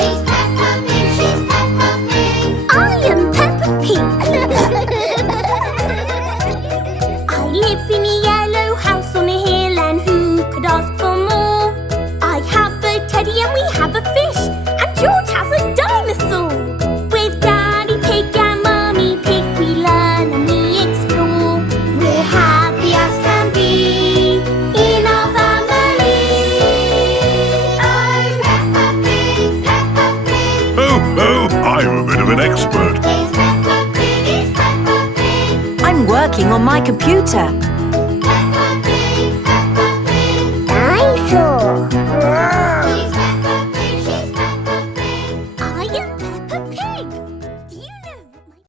She's Peppa Pig, she's Peppa Pig. I am Peppa Pig. I live in a yellow house on a hill, and who could ask for more? I have a teddy and we have a fish, and George has a dinosaur. With Daddy Pig and Mummy Pig, we learn and we explore. We're happy as can be in our family. Oh, Peppa Pig, Peppa Pig. Oh, I'm a bit of an expert. It's Peppa Pig, it's Peppa Pig. I'm working on my computer.